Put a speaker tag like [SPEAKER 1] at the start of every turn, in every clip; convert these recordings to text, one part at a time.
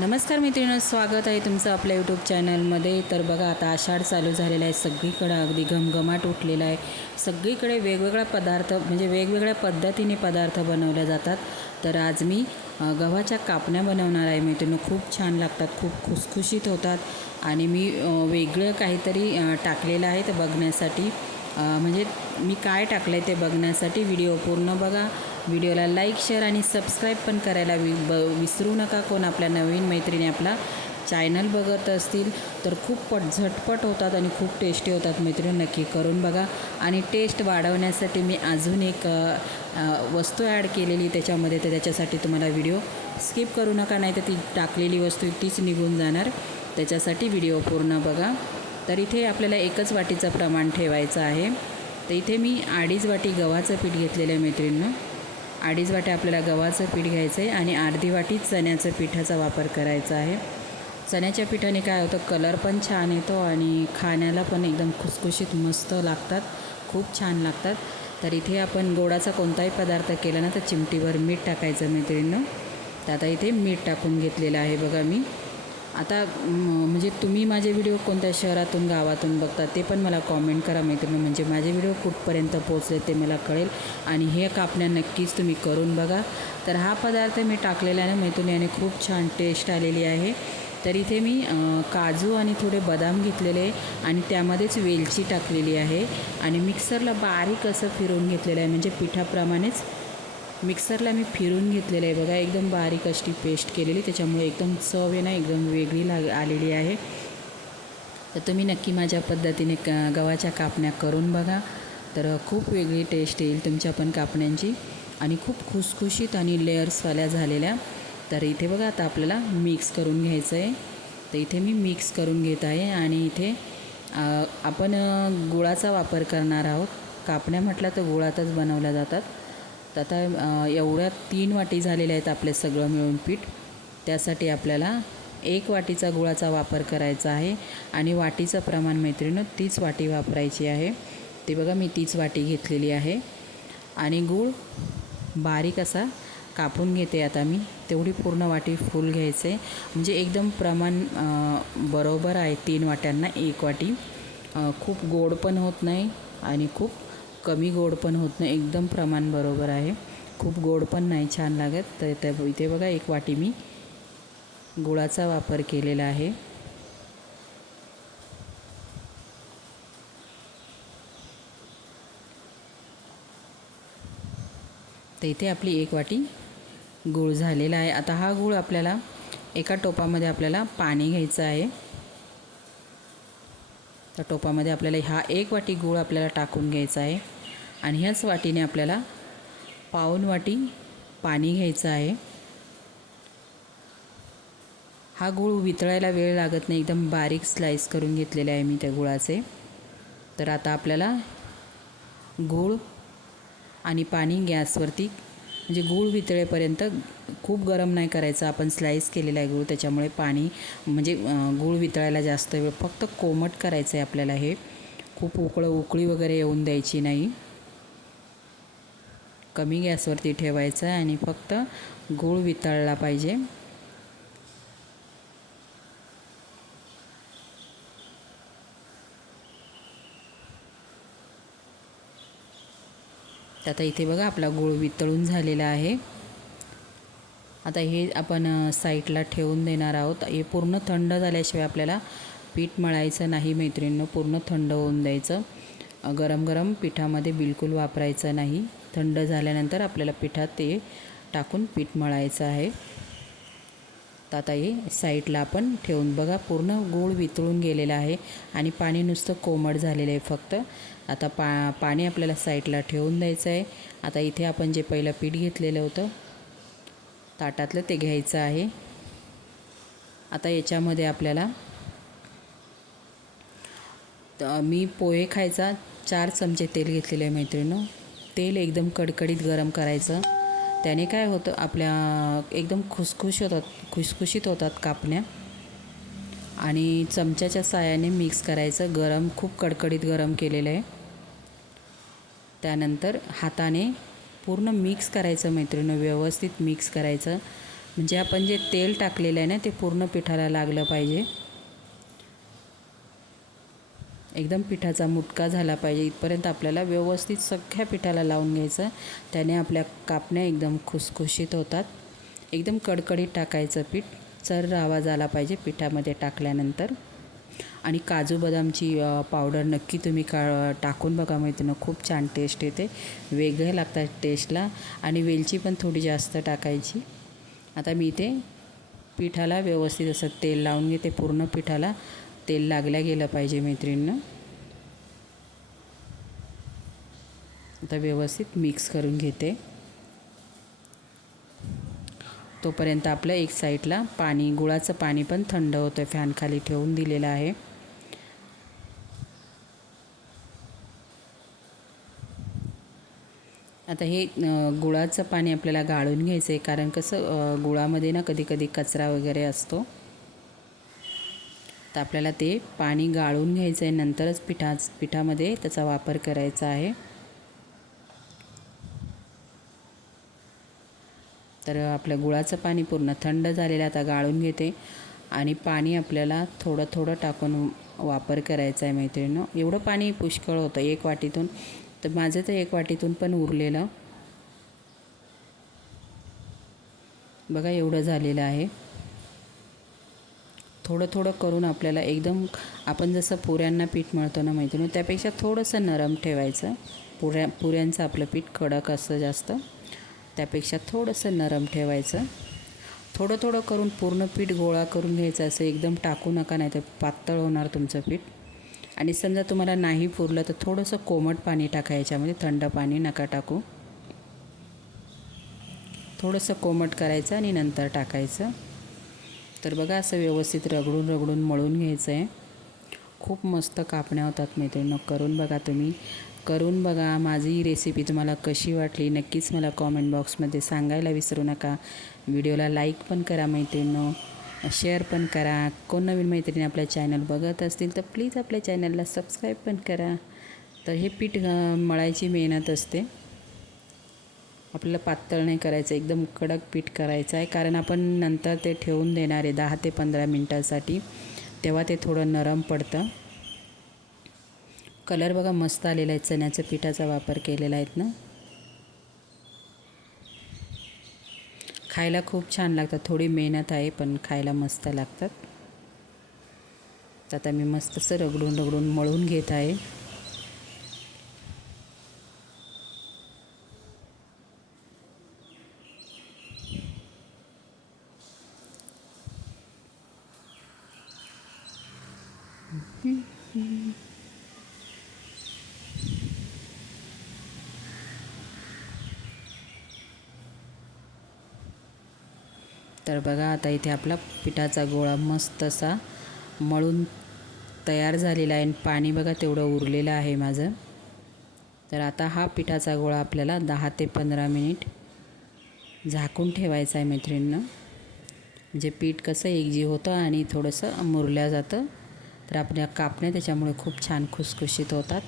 [SPEAKER 1] नमस्कार मित्रांनो स्वागत आहे तुमचं आपल्या यूट्यूब चॅनलमध्ये तर बघा आता आषाढ चालू झालेला आहे. सगळीकडं अगदी घमघमाट उठलेला आहे. सगळीकडे वेगवेगळ्या पदार्थ म्हणजे वेगवेगळ्या पद्धतीने पदार्थ बनवले जातात. तर आज मी गव्हाच्या कापण्या बनवणार आहे मैत्रिणी खूप छान लागतात खूप खुसखुशीत होतात. आणि मी वेगळं काहीतरी टाकलेलं आहे ते बघण्यासाठी. म्हणजे मी काय टाकलं आहे ते बघण्यासाठी व्हिडिओ पूर्ण बघा. व्हिडिओला लाईक शेअर आणि सबस्क्राईब पण करायला वि ब विसरू नका. कोण आपल्या नवीन मैत्रिणी आपला चॅनल बघत असतील तर खूप पट झटपट होतात आणि खूप टेस्टी होतात मैत्रिणी. नक्की करून बघा. आणि टेस्ट वाढवण्यासाठी मी अजून एक वस्तू ॲड केलेली त्याच्यामध्ये. तर त्याच्यासाठी तुम्हाला व्हिडिओ स्किप करू नका नाही तर ती टाकलेली वस्तू तीच निघून जाणार. त्याच्यासाठी व्हिडिओ पूर्ण बघा. तर इथे आपल्याला एकच वाटीचं प्रमाण ठेवायचं आहे. तर इथे मी अडीच वाटी गव्हाचं पीठ घेतलेलं आहे मैत्रिणीनं. अडीच वाट्या आपल्याला गव्हाचं पीठ घ्यायचं आहे आणि अर्धी वाटी चण्याचं पिठाचा वापर करायचा आहे. चण्याच्या पिठाने काय होतं कलर पण छान येतो आणि खाण्याला पण एकदम खुसखुशीत मस्त लागतात. खूप छान लागतात. तर इथे आपण गोडाचा कोणताही पदार्थ केला ना तर चिमटीवर मीठ टाकायचं मैत्रिणीनं. तर आता इथे मीठ टाकून घेतलेलं आहे बघा मी. आता म्हणजे तुम्ही माझे व्हिडिओ कोणत्या शहरातून गावातून बघता ते पण मला कॉमेंट करा मैत्रिणी. म्हणजे माझे व्हिडिओ कुठपर्यंत पोचले ते मला कळेल. आणि हे कापण्या नक्कीच तुम्ही करून बघा. तर हा पदार्थ मी टाकलेला आहे मैत्रिणी आणि खूप छान टेस्ट आलेली आहे. तर इथे मी काजू आणि थोडे बदाम घेतलेले आहे. आणि त्यामध्येच वेलची टाकलेली आहे. आणि मिक्सरला बारीक असं फिरवून घेतलेलं आहे. म्हणजे पिठाप्रमाणेच मिक्सरला मी फिरून घेतलेलं आहे. बघा एकदम बारीक अशी पेस्ट केलेली. त्याच्यामुळे एकदम चव आहे ना एकदम वेगळी लाग आलेली आहे. तर तुम्ही नक्की माझ्या पद्धतीने क गव्हाच्या कापण्या करून बघा. तर खूप वेगळी टेस्ट येईल तुमच्या पण कापण्यांची. आणि खूप खुसखुशीत आणि लेअर्सवाल्या झालेल्या. तर इथे बघा आता आपल्याला मिक्स करून घ्यायचं आहे तर इथे मी मिक्स करून घेत आहे आणि इथे आपण गुळाचा वापर करणार आहोत. कापण्या म्हटलं तर गुळातच बनवल्या जातात. तर आता एवढ्या तीन वाटी झालेल्या आहेत आपले सगळं मिळून पीठ. त्यासाठी आपल्याला एक वाटीचा गुळाचा वापर करायचा आहे आणि वाटीचं प्रमाण मैत्रिणं तीच वाटी वापरायची आहे. ते बघा मी तीच वाटी घेतलेली आहे. आणि गूळ बारीक असा कापून घेते आता मी. तेवढी पूर्ण वाटी फुल घ्यायचे. म्हणजे एकदम प्रमाण बरोबर आहे तीन वाट्यांना एक वाटी. खूप गोड पण होत नाही आणि खूप कमी गोड पण होत नाही एकदम प्रमाण बरोबर आहे. खूप गोड पण नाही छान लागत. तर त्या इथे बघा एक वाटी मी गुळाचा वापर केलेला आहे. तर इथे आपली एक वाटी गूळ झालेला आहे. आता हा गूळ आपल्याला एका टोपामध्ये आपल्याला पाणी घ्यायचं आहे. तर टोपामध्ये आपल्याला हा एक वाटी गूळ आपल्याला टाकून घ्यायचा आहे. आणि ह्याच वाटीने आपल्याला पाऊन वाटी पाणी घ्यायचं आहे. हा गूळ वितळायला वेळ लागत नाही. एकदम बारीक स्लाईस करून घेतलेले आहे मी त्या गुळाचे. तर आता आपल्याला गूळ आणि पाणी गॅसवरती म्हणजे गूळ वितळेपर्यंत खूप गरम नाही करायचं. आपण स्लाईस केलेला आहे गूळ त्याच्यामुळे पाणी म्हणजे गूळ वितळायला जास्त वेळ फक्त कोमट करायचं आहे आपल्याला हे. खूप उकळं उकळी वगैरे येऊन द्यायची नाही. कमी गॅसवरती ठेवायचं आहे आणि फक्त गूळ वितळला पाहिजे. आता इथे बघा आपला गुळ वितळून झालेला आहे. आता हे आपण साईटला साईडला ठेवून देणार आहोत. हे पूर्ण थंड झाल्याशिवाय आपल्याला पीठ मळायचं नाही मैत्रिणीनं. पूर्ण थंड होऊन द्यायचं. गरम गरम पिठामध्ये बिलकुल वापरायचं नाही. थंड झाल्यानंतर आपल्याला पिठात ते टाकून पीठ मळायचं आहे. तर आता हे साईडला आपण ठेवून बघा पूर्ण गूळ वितळून गेलेला आहे आणि पाणी नुसतं कोमट झालेलं आहे फक्त. आता पा पाणी आपल्याला साईडला ठेवून द्यायचं आहे. आता इथे आपण जे पहिलं पीठ घेतलेलं होतं ताटातलं ते घ्यायचं आहे. आता याच्यामध्ये आपल्याला मी पोहे खायचा चार चमचे तेल घेतलेले आहे मैत्रिणीनं. तेल एकदम कडकडीत गरम करायचं. त्याने काय होतं आपल्या एकदम खुसखुश होतात खुसखुशीत होतात कापण्या. आणि चमच्याच्या साह्याने मिक्स करायचं गरम खूप कडकडीत गरम केलेलं आहे. त्यानंतर हाताने पूर्ण मिक्स करायचं मैत्रिणी व्यवस्थित मिक्स करायचं. म्हणजे आपण जे तेल टाकलेलं आहे ना ते पूर्ण पिठाला लागलं पाहिजे. एकदम पिठाचा मुटका झाला पाहिजे. इथपर्यंत आपल्याला व्यवस्थित सगळ्या पिठाला लावून घ्यायचं. त्याने आपल्या कापण्या एकदम खुसखुशीत होतात. एकदम कडकडीत टाकायचं पीठ. चर आवाज आला पाहिजे पिठामध्ये टाकल्यानंतर. आणि काजू बदामची पावडर नक्की तुम्ही का टाकून बघा मैत्रिणी खूप छान टेस्ट येते. वेगळे लागतात टेस्टला आणि वेलची पण थोडी जास्त टाकायची. आता मी इथे पिठाला व्यवस्थित असं तेल लावून घेते. पूर्ण पिठाला. तेल लागल्या गेलं पाहिजे मैत्रिणीनं. आता व्यवस्थित मिक्स करून घेते. तोपर्यंत आपलं एक साईडला पाणी गुळाचं पाणी पण थंड होतं फॅनखाली ठेवून दिलेलं आहे. आता हे गुळाचं पाणी आपल्याला गाळून घ्यायचं आहे कारण कसं गुळामध्ये ना कधी कधी कचरा वगैरे असतो. तर आपल्याला ते पाणी गाळून घ्यायचं आहे. नंतरच पिठा पिठामध्ये त्याचा वापर करायचा आहे. तर आपलं गुळाचं पाणी पूर्ण थंड झालेलं आता गाळून घेते. आणि पाणी आपल्याला थोडं थोडं टाकून वापर करायचा आहे मैत्रिणीनं. एवढं पाणी पुष्कळ होतं. एक वाटीतून तर माझं तर एक वाटीतून पण उरलेलं. बघा एवढं झालेलं आहे. थोडं थोडं करून आपल्याला एकदम आपण जसं पुऱ्यांना पीठ मळतो ना मैत्रिणी त्यापेक्षा थोडंसं नरम ठेवायचं. पुऱ्या पुऱ्यांचं आपलं पीठ कडक असतं जास्त. त्यापेक्षा थोडंसं नरम ठेवायचं. थोडं थोडं करून पूर्ण पीठ गोळा करून घ्यायचं असं एकदम टाकू नका नाही तर पातळ होणार तुमचं पीठ. आणि समजा तुम्हाला नाही पुरलं तर थोडंसं कोमट पाणी टाका याच्यामध्ये थंड पाणी नका टाकू. थोडंसं कोमट करायचं आणि नंतर टाकायचं. तर बघा असं व्यवस्थित रगडून रगडून मळून घ्यायचं आहे. खूप मस्त कापण्या होतात मैत्रिणी करून बघा तुम्ही. करून बघा माझी ही रेसिपी तुम्हाला कशी वाटली नक्कीच मला कॉमेंट बॉक्समध्ये सांगायला विसरू नका. व्हिडिओला लाईक पण करा मैत्रिणीनं. शेअर पण करा. कोण नवीन मैत्रिणी आपल्या चॅनल बघत असतील तर प्लीज आपल्या चॅनलला सबस्क्राईब पण करा. तर हे पीठ मळायची मेहनत असते. आपल्याला पातळ नाही करायचं एकदम कडक पीठ करायचं आहे. कारण आपण नंतर ते ठेवून देणार आहे दहा ते पंधरा मिनटासाठी. तेव्हा ते थोडं नरम पडतं. कलर बघा मस्त आलेला आहे चण्याच्या पिठाचा वापर केलेला आहेत ना. खायला खूप छान लागतात थोडी मेहनत आहे पण खायला मस्त लागतात. तर आता मी मस्त असं रगडून रगडून मळून घेत आहे. तर बघा आता इथे आपला पिठाचा गोळा मस्त असा मळून तयार झालेला आहे. आणि पाणी बघा तेवढं उरलेलं आहे माझं. तर आता हा पिठाचा गोळा आपल्याला दहा ते पंधरा मिनिट झाकून ठेवायचा आहे मैत्रिणींना. म्हणजे पीठ कसं एकजीव होतं आणि थोडंसं मुरल्या जातं तर आपल्या कापण्या त्याच्यामुळे खूप छान खुसखुशीत होतात.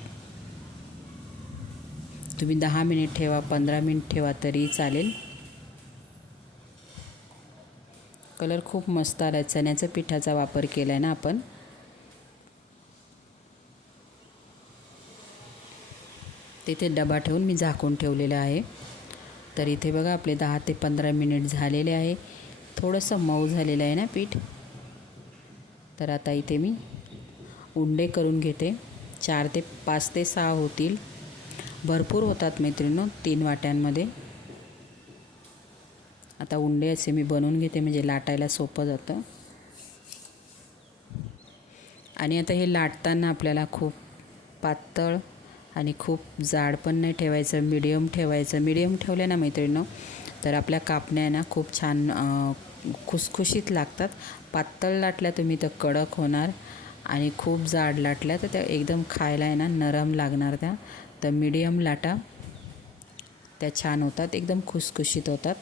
[SPEAKER 1] तुम्ही दहा मिनिट ठेवा पंधरा मिनिट ठेवा तरी चालेल. कलर खूप मस्त आला आहे चण्याच्या पिठाचा वापर केला आहे ना आपण. तिथे डबा ठेवून मी झाकून ठेवलेलं आहे. तर इथे बघा आपले दहा ते पंधरा मिनिट झालेले आहे. थोडंसं मऊ झालेलं आहे ना पीठ. तर आता इथे मी उंडे करून घेते. चार ते पाच ते सहा होतील. भरपूर होतात मैत्रिणी तीन वाट्यांमध्ये. आता उंडे असे मी बनवून घेते म्हणजे लाटायला सोपं जातं. आणि आता हे लाटताना आपल्याला खूप पातळ आणि खूप जाड पण नाही ठेवायचं मिडियम ठेवायचं. मिडियम ठेवलं ना मैत्रिणीनं तर आपल्या कापण्या ना खूप छान खुसखुशीत लागतात. पातळ लाटल्या तुम्ही तर कडक होणार आणि खूप जाड लाटल्या तर त्या एकदम खायला आहे ना नरम लागणार त्या. तर मिडियम लाटा. त्या छान होतात एकदम खुसखुशीत होतात.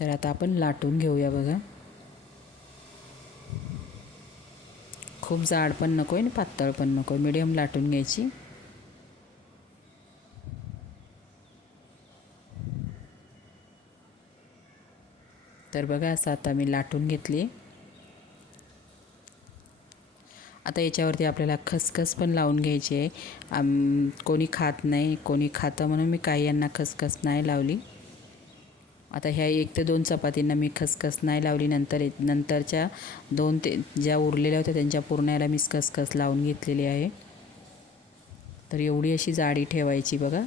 [SPEAKER 1] तर आता आपण लाटून घेऊया बघा. खूप जाड पण नको आहे आणि पातळ पण नको आहे. मिडियम लाटून घ्यायची. तर बघा असं आता मी लाटून घेतली. आता याच्यावरती आपल्याला खसखस पण लावून घ्यायची आहे. कोणी खात नाही कोणी खातं म्हणून मी काही यांना खसखस नाही लावली. आता ह्या एक ते दोन चपातींना मी खसखस नाही लावली नंतर नंतरच्या दोन ते ज्या उरलेल्या होत्या त्यांच्या पुरण्याला मी खसखस लावून घेतलेली आहे. तर एवढी अशी जाडी ठेवायची बघा.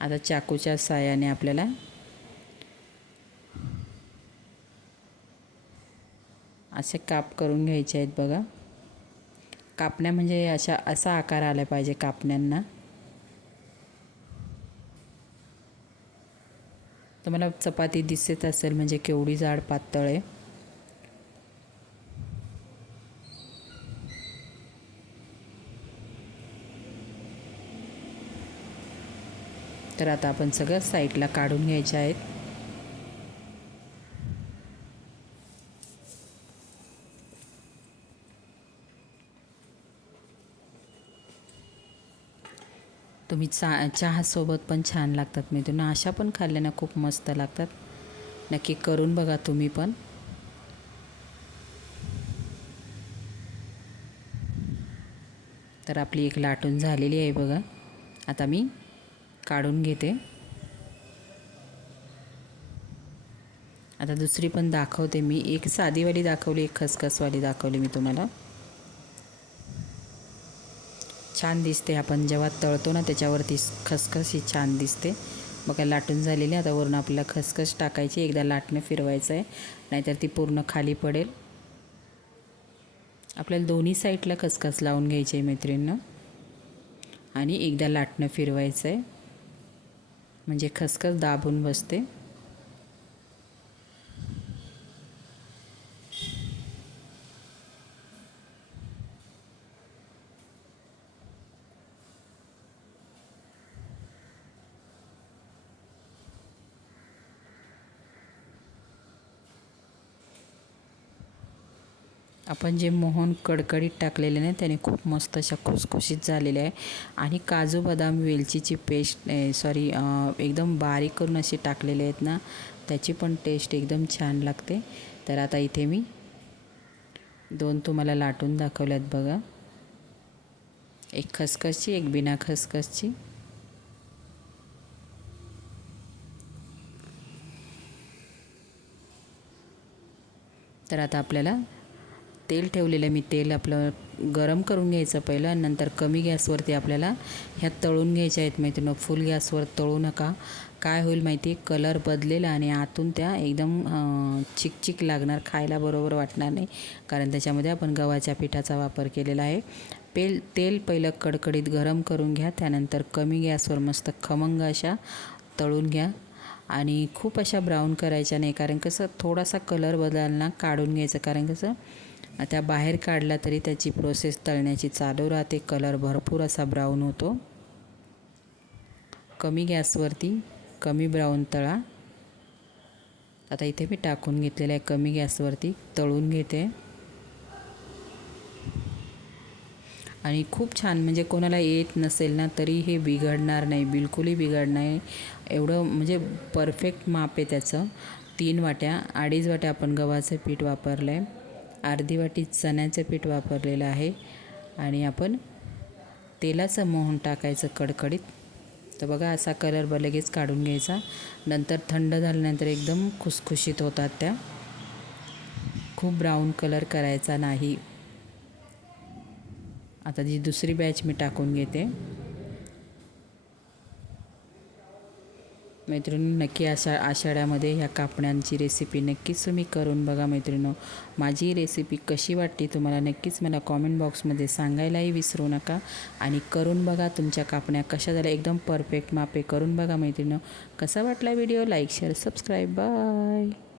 [SPEAKER 1] आता चाकूच्या सायाने आपल्याला असे काप करून घ्यायचे आहेत बघा. कापण्या म्हणजे अशा असा आकार आला पाहिजे कापण्यांना. तुम्हाला चपाती दिसत असेल म्हणजे केवढी जाड पातळ आहे. तर आता आपण सगळं साईडला काढून घ्यायचे आहेत. तुम्ही चा चहासोबत पण छान लागतात मी तुम्ही अशा पण खाल्ल्यानं खूप मस्त लागतात. नक्की करून बघा तुम्ही पण. तर आपली एक लाटून झालेली आहे बघा. आता मी काढून घेते. आता दुसरी पण दाखवते मी. एक साधीवाली दाखवली एक खसखसवाली दाखवली मी तुम्हाला. छान दिसते. आपण जेव्हा तळतो ना त्याच्यावरती खसखस ही छान दिसते. बघा लाटून झालेली आता वरून आपल्याला खसखस टाकायची. एकदा लाटणं फिरवायचं आहे नाहीतर ती पूर्ण खाली पडेल. आपल्याला दोन्ही साईडला खसखस लावून घ्यायची आहे मैत्रिणीनं. आणि एकदा लाटणं फिरवायचं आहे म्हणजे खसखस दाबून बसते. आपण जे मोहन कडकडीत टाकलेले नाही त्याने खूप मस्त अशा खुसखुशीत झालेल्या आहे. आणि काजू बदाम वेलचीची पेस्ट सॉरी एकदम बारीक करून असे टाकलेले आहेत ना त्याची पण टेस्ट एकदम छान लागते. तर आता इथे मी दोन तुम्हाला लाटून दाखवल्यात बघा. एक खसखसची एक बिना खसखसची. तर आता आपल्याला तेल ठेवलेलं मी तेल आपलं गरम करून घ्यायचं पहिलं आणि नंतर कमी गॅसवरती आपल्याला ह्या तळून घ्यायच्या आहेत माहिती फुल गॅसवर तळू नका. काय होईल माहिती कलर बदलेल आणि आतून त्या एकदम चिकचिक लागणार खायला बरोबर वाटणार नाही. कारण त्याच्यामध्ये आपण गव्हाच्या पिठाचा वापर केलेला आहे. पेल तेल पहिलं कडकडीत गरम करून घ्या त्यानंतर कमी गॅसवर मस्त खमंग अशा तळून घ्या. आणि खूप अशा ब्राऊन करायच्या नाही कारण कसं थोडासा कलर बदलना काढून घ्यायचं. कारण कसं आता बाहेर काढला तरी त्याची प्रोसेस तळण्याची चालू राहते. कलर भरपूर असा ब्राऊन होतो. कमी गॅसवरती कमी ब्राऊन तळा. आता इथे मी टाकून घेतलेलं आहे कमी गॅसवरती तळून घेते. आणि खूप छान म्हणजे कोणाला येत नसेल ना तरी हे बिघडणार नाही बिलकुलही बिघडणार नाही. एवढं म्हणजे परफेक्ट माप आहे त्याचं. तीन वाट्या अडीच वाट्या आपण गव्हाचं पीठ वापरलं आहे अर्धी वाटी चण्याचं पीठ वापरलेलं आहे आणि आपण तेलाचं मोहन टाकायचं कडकडीत. तर बघा असा कलर ब लगेच काढून घ्यायचा. नंतर थंड झाल्यानंतर एकदम खुसखुशीत होतात त्या. खूप ब्राऊन कलर करायचा नाही. आता जी दुसरी बॅच मी टाकून घेते. मैत्रिणी नक्की आषा आषाढ्यामध्ये ह्या कापण्यांची रेसिपी नक्कीच तुम्ही करून बघा मैत्रिणी. माझी रेसिपी कशी वाटली तुम्हाला नक्कीच मला कॉमेंट बॉक्समध्ये सांगायलाही विसरू नका. आणि करून बघा तुमच्या कापण्या कशा झाल्या. एकदम परफेक्ट मापे करून बघा मैत्रिणी. कसा वाटला video like share subscribe bye